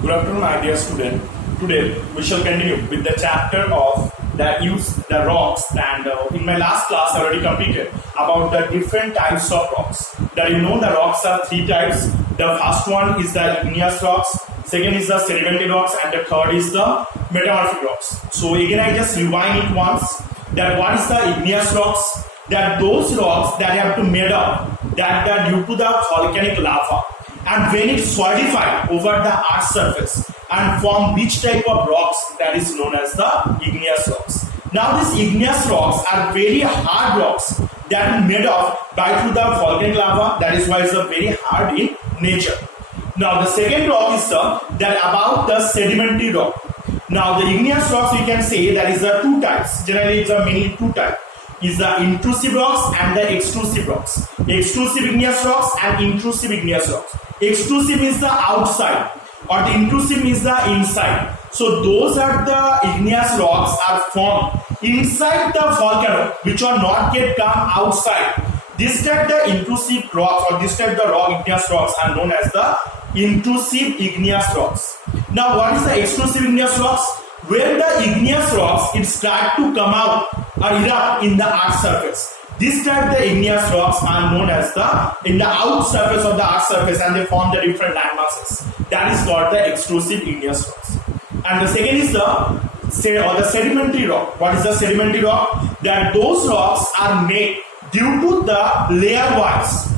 Good afternoon, my dear student. Today we shall continue with the chapter of the rocks, and in my last class I already completed about the different types of rocks. That you know the rocks are three types. The first one is the igneous rocks, second is the sedimentary rocks, and the third is the metamorphic rocks. So again I just rewind it once. That what is the igneous rocks? That those rocks that have to made up that are due to the volcanic lava, and when it solidified over the earth's surface and form which type of rocks, that is known as the igneous rocks. Now these igneous rocks are very hard rocks that are made of by through the volcanic lava. That is why it's very hard in nature. Now the second rock is that about the sedimentary rock. Now the igneous rocks we can say that is the two types. Generally it's mainly two types. Is the intrusive rocks and the extrusive rocks. Extrusive igneous rocks and intrusive igneous rocks. Extrusive is the outside or the intrusive is the inside. So those are the igneous rocks are formed inside the volcano which are not yet come outside. This type the intrusive rocks or this type the rock igneous rocks are known as the intrusive igneous rocks. Now what is the extrusive igneous rocks? When the igneous rocks it start to come out or erupt in the earth's surface. This type the igneous rocks are known as the in the out surface of the earth's surface, and they form the different land masses. That is called the extrusive igneous rocks. And the second is the sedimentary rock. What is the sedimentary rock? That those rocks are made due to the layer wise.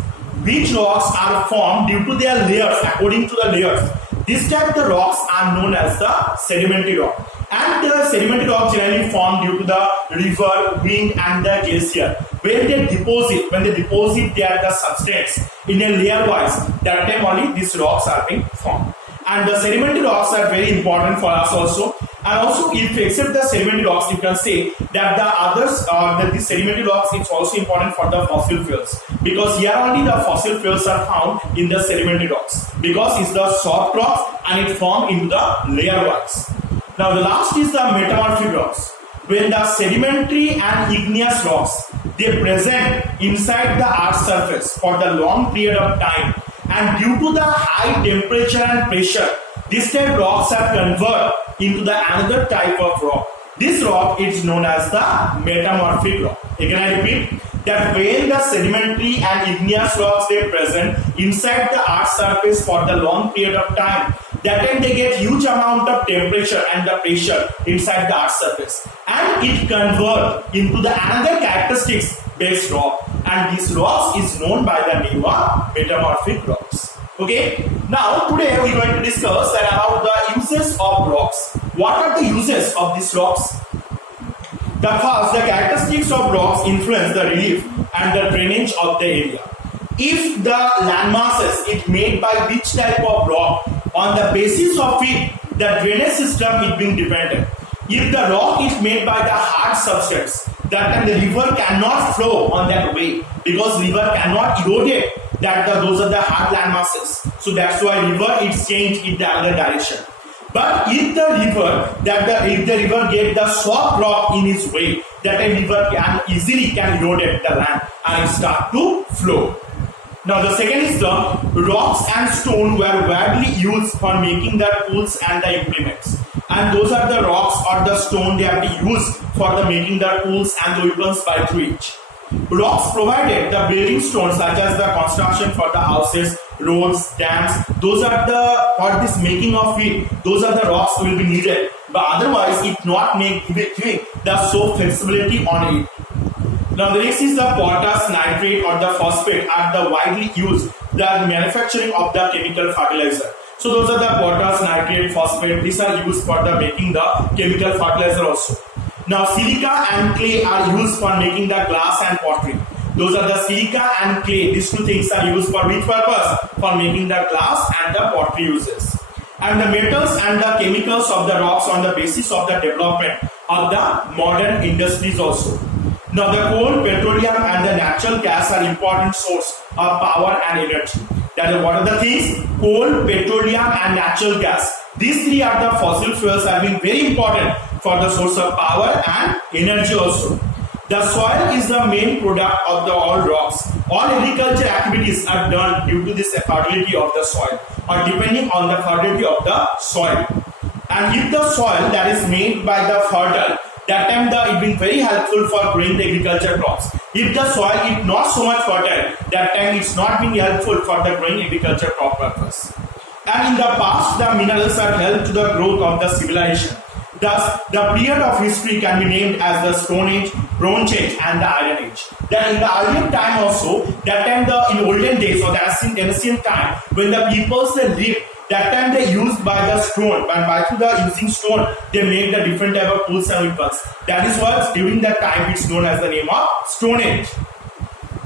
Which rocks are formed due to their layers, according to the layers. This type the rocks are known as the sedimentary rock. And the sedimentary rocks generally formed due to the river, wind, and the glacier. When they deposit their substance in a layer wise, that time only these rocks are being formed. And the sedimentary rocks are very important for us also. And also, if you accept the sedimentary rocks, you can say that the others, that the sedimentary rocks, it's also important for the fossil fuels, because here only the fossil fuels are found in the sedimentary rocks, because it's the soft rocks and it formed into the layer wise. Now the last is the metamorphic rocks. When the sedimentary and igneous rocks, they present inside the earth's surface for the long period of time, and due to the high temperature and pressure, this type rocks are converted into the another type of rock. This rock is known as the metamorphic rock. Again I repeat that when the sedimentary and igneous rocks they present inside the earth's surface for the long period of time, that time they get huge amount of temperature and the pressure inside the earth's surface, and it convert into the another characteristics based rock, and this rocks is known by the name of metamorphic rocks. Okay, now today we are going to discuss about the uses of rocks. What are the uses of these rocks? The first, the characteristics of rocks influence the relief and the drainage of the area. If the land masses is made by which type of rock, on the basis of it, the drainage system is being dependent. If the rock is made by the hard substance, that time the river cannot flow on that way, because river cannot erode it. Those are the hard land masses. So that's why river is changed in the other direction. But if the river get the soft rock in its way, that a river can easily erode the land and start to flow. Now the second is the rocks and stone were widely used for making the tools and the implements. And those are the rocks or the stone they have been used for the making the tools and the weapons by through which. Rocks provided the building stones such as the construction for the houses, roads, dams. Those are the for this making of it. Those are the rocks will be needed. But otherwise, it not make the so flexibility on it. Now the next is the potash, nitrate, or the phosphate are the widely used the manufacturing of the chemical fertilizer. So those are the potash, nitrate, phosphate. These are used for the making the chemical fertilizer also. Now silica and clay are used for making the glass and pottery. Those are the silica and clay. These two things are used for which purpose? For making the glass and the pottery uses. And the metals and the chemicals of the rocks on the basis of the development of the modern industries also. Now the coal, petroleum, and the natural gas are important source of power and energy. That is, what are the things? Coal, petroleum, and natural gas. These three are the fossil fuels are being very important for the source of power and energy also. The soil is the main product of the all rocks. All agriculture activities are done due to this fertility of the soil or depending on the fertility of the soil. And if the soil that is made by the fertile, that time it will be very helpful for growing the agriculture crops. If the soil is not so much fertile, that time it's not being helpful for the growing agriculture crop purpose. And in the past, the minerals are helped to the growth of the civilization. Thus, the period of history can be named as the Stone Age, Bronze Age, and the Iron Age. Then in the earlier time also, that time in olden days or the ancient time, when the peoples they lived, that time they used by the stone, and by through the using stone, they make the different type of tools and weapons. That is what during that time it's known as the name of Stone Age.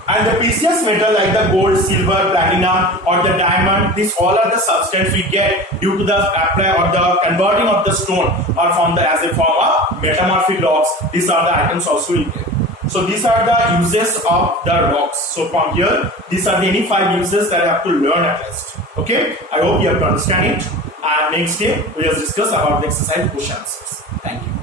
And the precious metal like the gold, silver, platinum or the diamond, these all are the substance we get due to the apply or the converting of the stone or from the as a form of metamorphic rocks. These are the items also we get. So these are the uses of the rocks. So from here, these are the any 5 uses that I have to learn at least. Okay, I hope you have to understand it. And next day we will discuss about the exercise questions. Thank you.